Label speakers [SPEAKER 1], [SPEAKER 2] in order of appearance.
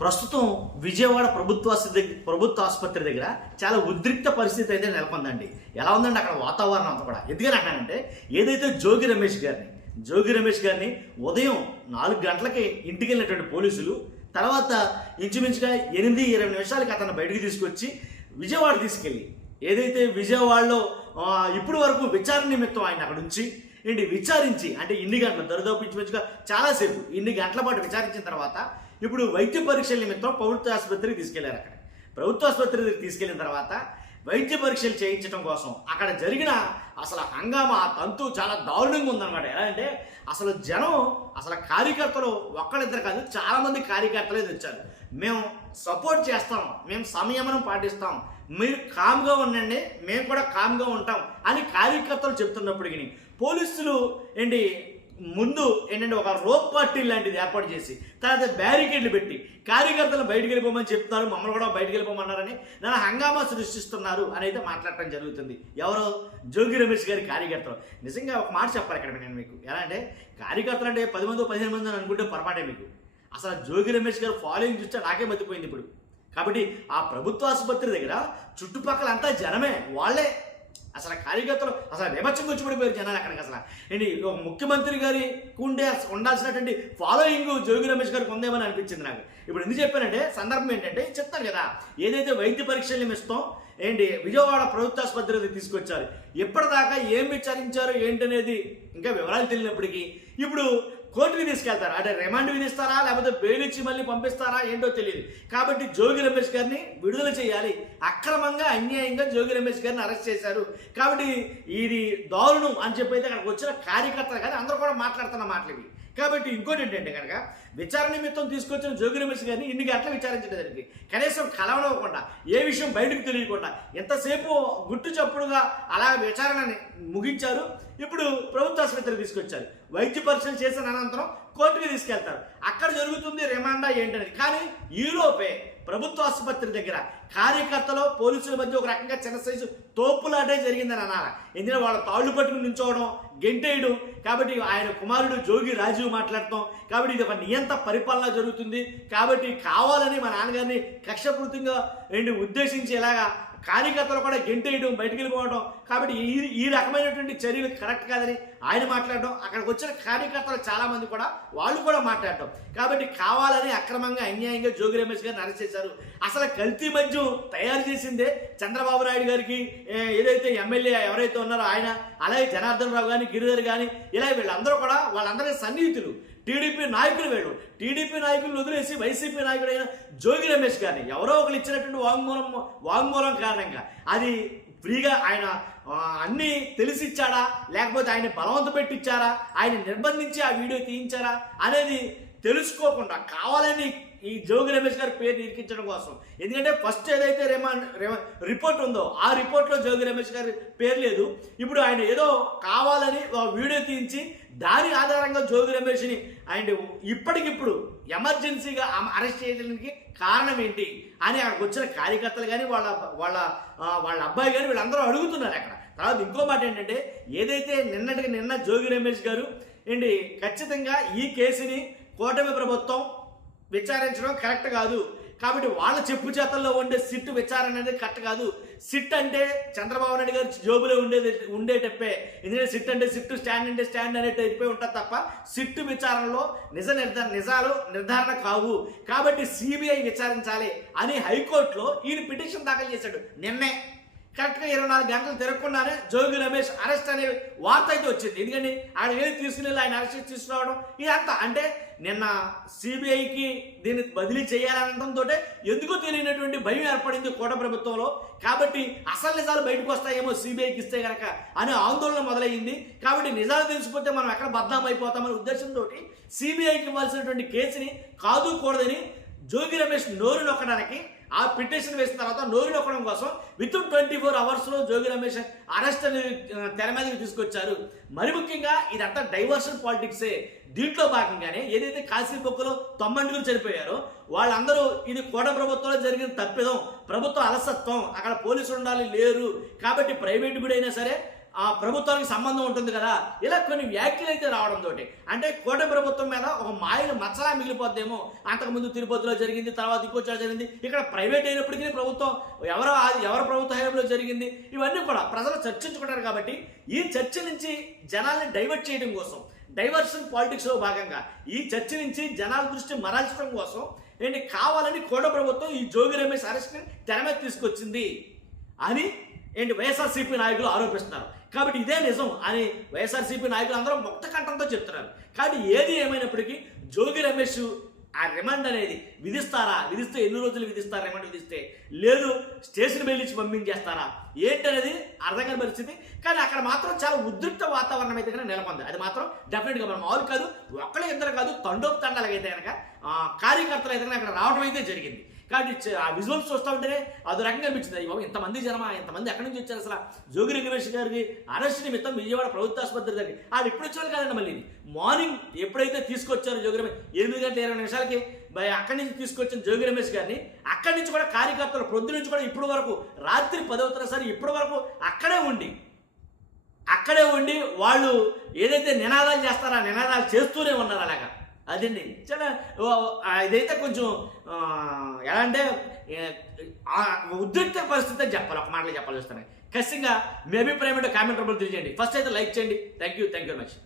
[SPEAKER 1] ప్రస్తుతం విజయవాడ ప్రభుత్వ దగ్గర ప్రభుత్వ ఆసుపత్రి దగ్గర చాలా ఉద్రిక్త పరిస్థితి అయితే నెలకొందండి. ఎలా ఉందండి అక్కడ వాతావరణం అంతా కూడా. ఎందుకని అంటానంటే ఏదైతే జోగి రమేష్ గారిని జోగి రమేష్ గారిని ఉదయం నాలుగు గంటలకి ఇంటికి వెళ్ళినటువంటి పోలీసులు తర్వాత ఇంచుమించుగా ఎనిమిది ఇరవై నిమిషాలకి అతను బయటికి తీసుకొచ్చి విజయవాడ తీసుకెళ్ళి ఏదైతే విజయవాడలో ఇప్పుడు వరకు విచారణ నిమిత్తం ఆయన అక్కడ ఉంచి ఏంటి విచారించి అంటే ఇన్ని గంటలు దరిదాపు ఇంచుమించుగా చాలాసేపు ఇన్ని గంటల పాటు విచారించిన తర్వాత ఇప్పుడు వైద్య పరీక్షల నిమిత్తం ప్రభుత్వ ఆసుపత్రికి తీసుకెళ్ళారు అక్కడ. ప్రభుత్వ ఆసుపత్రికి తీసుకెళ్ళిన తర్వాత వైద్య పరీక్షలు చేయించడం కోసం అక్కడ జరిగిన అసలు హంగామా తంతు చాలా దారుణంగా ఉందన్నమాట. ఎలా అంటే అసలు జనం అసలు కార్యకర్తలు ఒక్కళ్ళిద్దరు కాదు చాలామంది కార్యకర్తలే తెచ్చారు. మేము సపోర్ట్ చేస్తాం మేము సంయమనం పాటిస్తాం మీరు కామ్గా ఉండండి మేము కూడా కామ్గా ఉంటాం అని కార్యకర్తలు చెప్తున్నప్పటికీ పోలీసులు ఏంటి ముందు ఏంటంటే ఒక రోప్ పార్టీ లాంటిది ఏర్పాటు చేసి తర్వాత బ్యారికేడ్లు పెట్టి కార్యకర్తలు బయటకు వెళ్ళిపోమని చెప్తున్నారు మమ్మల్ని కూడా బయటకు వెళ్ళిపోమన్నారని నన్ను హంగామా సృష్టిస్తున్నారు అని అయితే మాట్లాడటం జరుగుతుంది. ఎవరు? జోగి రమేష్ గారి కార్యకర్తలు. నిజంగా ఒక మాట చెప్పాలి ఇక్కడ నేను మీకు. ఎలా అంటే కార్యకర్తలు అంటే పది మంది పదిహేను మంది అని అనుకుంటే పొరపాటే మీకు. అసలు జోగి రమేష్ గారు ఫాలోయింగ్ చూస్తే నాకే మతిపోయింది ఇప్పుడు. కాబట్టి ఆ ప్రభుత్వ ఆసుపత్రి దగ్గర చుట్టుపక్కల అంతా జనమే వాళ్ళే అసలు కార్యకర్తలు అసలు విమర్శకు వచ్చి పడిపోయారు జనాలు అక్కడికి అసలు. ఏంటి ఒక ముఖ్యమంత్రి గారి ఉండే ఉండాల్సినటువంటి ఫాలోయింగ్ జోగి రమేష్ గారికి ఉందేమని అనిపించింది నాకు. ఇప్పుడు ఎందుకు చెప్పానంటే సందర్భం ఏంటంటే చెప్తాను కదా ఏదైతే వైద్య పరీక్షలు నిమిస్తాం ఏంటి విజయవాడ ప్రభుత్వ ఆసుపత్రికి తీసుకొచ్చారు. ఎప్పటిదాకా ఏం విచారించారు ఏంటనేది ఇంకా వివరాలు తెలియనప్పటికీ ఇప్పుడు కోర్టుకి తీసుకెళ్తారు? అంటే రిమాండ్ విధిస్తారా? లేకపోతే బెయిల్ ఇచ్చి మళ్ళీ పంపిస్తారా? ఏంటో తెలియదు కాబట్టి జోగి రమేష్ గారిని విడుదల చేయాలి. అక్రమంగా అన్యాయంగా జోగి రమేష్ గారిని అరెస్ట్ చేశారు. కాబట్టి ఇది దారుణం అని చెప్పైతే అక్కడికి వచ్చిన కార్యకర్తలు కానీ అందరూ కూడా మాట్లాడుతున్న మాటలు ఇవి. కాబట్టి ఇంకోటి ఏంటంటే కనుక విచారణ నిమిత్తం తీసుకొచ్చిన జోగి రమేష్ గారిని ఇన్ని గంటలు విచారించడం జరిగింది. కనీసం కలవనివ్వకుండా ఏ విషయం బయటకు తెలియకుండా ఎంతసేపు గుట్టు చప్పుడుగా అలా విచారణని ముగించారు? ఇప్పుడు ప్రభుత్వ ఆసుపత్రికి తీసుకొచ్చారు. వైద్య పరీక్షలు చేసిన అనంతరం కోర్టుకి తీసుకెళ్తారు. అక్కడ జరుగుతుంది రిమాండా ఏంటనేది. కానీ ఈలోపే ప్రభుత్వ ఆసుపత్రి దగ్గర కార్యకర్తలు పోలీసుల మధ్య ఒక రకంగా చిన్న సైజు తోపులాటే జరిగిందని అన్నారు ఎందుకంటే వాళ్ళ తాళ్ళు పట్టుకుని నించోవడం గెంటేయడం కాబట్టి ఆయన కుమారుడు జోగి రాజీవ్ మాట్లాడటం కాబట్టి ఇది ఒక నియంత పరిపాలన జరుగుతుంది. కాబట్టి కావాలని మా నాన్నగారిని కక్షపూర్తిగా రెండు ఉద్దేశించి ఇలాగా కార్యకర్తలు కూడా గెంటేయడం బయటికి వెళ్ళిపోవడం కాబట్టి ఈ ఈ రకమైనటువంటి చర్యలు కరెక్ట్ కాదని ఆయన మాట్లాడడం అక్కడికి వచ్చిన కార్యకర్తలు చాలామంది కూడా వాళ్ళు కూడా మాట్లాడటం కాబట్టి కావాలని అక్రమంగా అన్యాయంగా జోగి రమేష్ గారిని అరెస్ట్ చేశారు. అసలు కల్తీ మద్యం తయారు చేసిందే చంద్రబాబు నాయుడు గారికి. ఏదైతే ఎమ్మెల్యే ఎవరైతే ఉన్నారో ఆయన అలాగే జనార్దన్ రావు కానీ గిరిధర్ కానీ ఇలా వీళ్ళందరూ కూడా వాళ్ళందరికీ సన్నిహితులు. టీడీపీ నాయకులు వేడు టీడీపీ నాయకులను వదిలేసి వైసీపీ నాయకుడైన జోగి రమేష్ గారిని ఎవరో ఒకరు ఇచ్చినటువంటి వాంగ్మూలం వాంగ్మూలం కారణంగా. అది ఫ్రీగా ఆయన అన్నీ తెలిసి ఇచ్చాడా లేకపోతే ఆయన బలవంత పెట్టిచ్చారా? ఆయన నిర్బంధించి ఆ వీడియో తీయించారా? అనేది తెలుసుకోకుండా కావాలని ఈ జోగి రమేష్ గారి పేరు ఇరికించడం కోసం. ఎందుకంటే ఫస్ట్ ఏదైతే రిమాండ్ రిపోర్ట్ ఉందో ఆ రిపోర్ట్లో జోగి రమేష్ గారి పేరు లేదు. ఇప్పుడు ఆయన ఏదో కావాలని ఒక వీడియో తీయించి దాని ఆధారంగా జోగి రమేష్ని ఆయన ఇప్పటికిప్పుడు ఎమర్జెన్సీగా ఆమె అరెస్ట్ చేయడానికి కారణం ఏంటి అని అక్కడికి వచ్చిన కార్యకర్తలు కానీ వాళ్ళ వాళ్ళ వాళ్ళ అబ్బాయి కానీ వీళ్ళందరూ అడుగుతున్నారు అక్కడ. తర్వాత ఇంకో మాట ఏంటంటే ఏదైతే నిన్నటికి నిన్న జోగి రమేష్ గారు ఏంటి ఖచ్చితంగా ఈ కేసుని కూటమి ప్రభుత్వం విచారించడం కరెక్ట్ కాదు. కాబట్టి వాళ్ళ చెప్పు చేతల్లో ఉండే సిట్ విచారణ అనేది కరెక్ట్ కాదు. సిట్ అంటే చంద్రబాబు నాయుడు గారి జోబులో ఉండేది ఉండేటప్పే ఎందుకంటే సిట్ అంటే సిట్ స్టాండ్ అంటే స్టాండ్ అనే టైపే ఉంటుంది తప్ప సిట్ విచారణలో నిజ నిర్ధారణ నిజాలు నిర్ధారణ కావు. కాబట్టి సిబిఐ విచారించాలి అని హైకోర్టులో ఈయన పిటిషన్ దాఖలు చేశాడు నిన్నే. కరెక్ట్గా ఇరవై నాలుగు గంటలు తిరగకుండానే జోగి రమేష్ అరెస్ట్ అనే వార్త అయితే వచ్చింది. ఎందుకంటే ఆయన ఏది తీసుకుని ఆయన అరెస్ట్ తీసుకురావడం ఇదంతా. అంటే నిన్న సిబిఐకి దీన్ని బదిలీ చేయాలనడంతో ఎందుకో తెలియనటువంటి భయం ఏర్పడింది కోట ప్రభుత్వంలో. కాబట్టి అసలు నిజాలు బయటకు వస్తాయేమో సిబిఐకి ఇస్తే కనుక అనే ఆందోళన మొదలైంది కాబట్టి నిజాలు తెలిసిపోతే మనం ఎక్కడ బద్నాం అయిపోతామనే ఉద్దేశంతో సిబిఐకి ఇవ్వాల్సినటువంటి కేసుని కాదు కూడదని జోగి రమేష్ నోరు నొక్కడానికి ఆ పిటిషన్ వేసిన తర్వాత నోరు నొక్కడం కోసం విత్ ఇన్ ట్వంటీ ఫోర్ అవర్స్లో జోగి రమేష్ అరెస్ట్ అనేది తెర మీదకి తీసుకొచ్చారు. మరి ముఖ్యంగా ఇదంతా డైవర్షన్ పాలిటిక్సే. దీంట్లో భాగంగానే ఏదైతే కాశీపొక్కలో తొమ్మండుగురు చనిపోయారో వాళ్ళందరూ ఇది కోట ప్రభుత్వంలో జరిగిన తప్పిదం ప్రభుత్వ అలసత్వం అక్కడ పోలీసులు ఉండాలి లేరు కాబట్టి ప్రైవేట్ కూడా అయినా సరే ఆ ప్రభుత్వానికి సంబంధం ఉంటుంది కదా? ఇలా కొన్ని వ్యాఖ్యలు అయితే రావడంతో అంటే కోట ప్రభుత్వం మీద ఒక మాయలు మచ్చలా మిగిలిపోద్దేమో. అంతకుముందు తిరుపతిలో జరిగింది తర్వాత ఇంకో జరిగింది. ఇక్కడ ప్రైవేట్ అయినప్పటికీ ప్రభుత్వం ఎవరో ఎవరు ప్రభుత్వ హయాంలో జరిగింది? ఇవన్నీ కూడా ప్రజలు చర్చించుకుంటారు కాబట్టి ఈ చర్చ నుంచి జనాల్ని డైవర్ట్ చేయడం కోసం డైవర్షన్ పాలిటిక్స్లో భాగంగా ఈ చర్చ నుంచి జనాల దృష్టి మరల్చడం కోసం ఏంటి కావాలని కోట ప్రభుత్వం ఈ జోగి రమేష్ అరెస్ట్ని తెర మీద తీసుకొచ్చింది అని ఏంటి వైఎస్ఆర్సీపీ నాయకులు ఆరోపిస్తున్నారు. కాబట్టి ఇదే నిజం అని వైఎస్ఆర్సీపీ నాయకులు అందరూ ముక్త కంఠంతో చెప్తున్నారు. కాబట్టి ఏది ఏమైనప్పటికీ జోగి రమేష్ ఆ రిమాండ్ అనేది విధిస్తారా? విధిస్తే ఎన్ని రోజులు విధిస్తారా రిమాండ్ విధిస్తే? లేదు స్టేషన్ బెయిల్ ఇచ్చి పంపించేస్తారా? ఏంటనేది అర్థం కాని పరిస్థితి. కానీ అక్కడ మాత్రం చాలా ఉద్రిక్త వాతావరణం అయితే కనుక నెలకొంది. అది మాత్రం డెఫినెట్గా మనం మామూలు కాదు ఒక్కళ్ళ ఇద్దరు కాదు తండోపు తండాలకైతే కనుక కార్యకర్తలు అయితే కనుక అక్కడ రావడం అయితే జరిగింది. కాబట్టి ఆ విజువల్స్ చూస్తూ ఉంటేనే అదో రకంగా అనిపించింది. బాబు ఇంతమంది జనమా ఇంతమంది ఎక్కడి నుంచి వచ్చారు అసలు? జోగి రంగమేష్ గారికి అరెస్ట్ నిమిత్తం విజయవాడ ప్రభుత్వ ఆసుపత్రి దగ్గర. వాళ్ళు ఎప్పుడు వచ్చారు కాదండి మళ్ళీ మార్నింగ్ ఎప్పుడైతే తీసుకొచ్చారు జోగి రమేష్? ఎనిమిది గంటల ఇరవై నిమిషాలకి అక్కడి నుంచి తీసుకొచ్చిన జోగి రమేష్ గారిని అక్కడి నుంచి కూడా కార్యకర్తలు ప్రొద్దు నుంచి కూడా ఇప్పటి వరకు రాత్రి పదవుతున్న సరే ఇప్పటి వరకు అక్కడే ఉండి అక్కడే ఉండి వాళ్ళు ఏదైతే నినాదాలు చేస్తారో ఆ నినాదాలు చేస్తూనే ఉన్నారు అలాగా. అదండి చాలా ఓ, ఇదైతే కొంచెం ఎలా అంటే ఉద్రిక్త పరిస్థితి అని చెప్పాలి. ఒక మాటలు చెప్పాలి చూస్తాను. ఖచ్చితంగా మీ అభిప్రాయం ఏంటో కామెంట్ రూపంలో తెలియజేయండి. ఫస్ట్ అయితే లైక్ చేయండి. Thank you thank you very much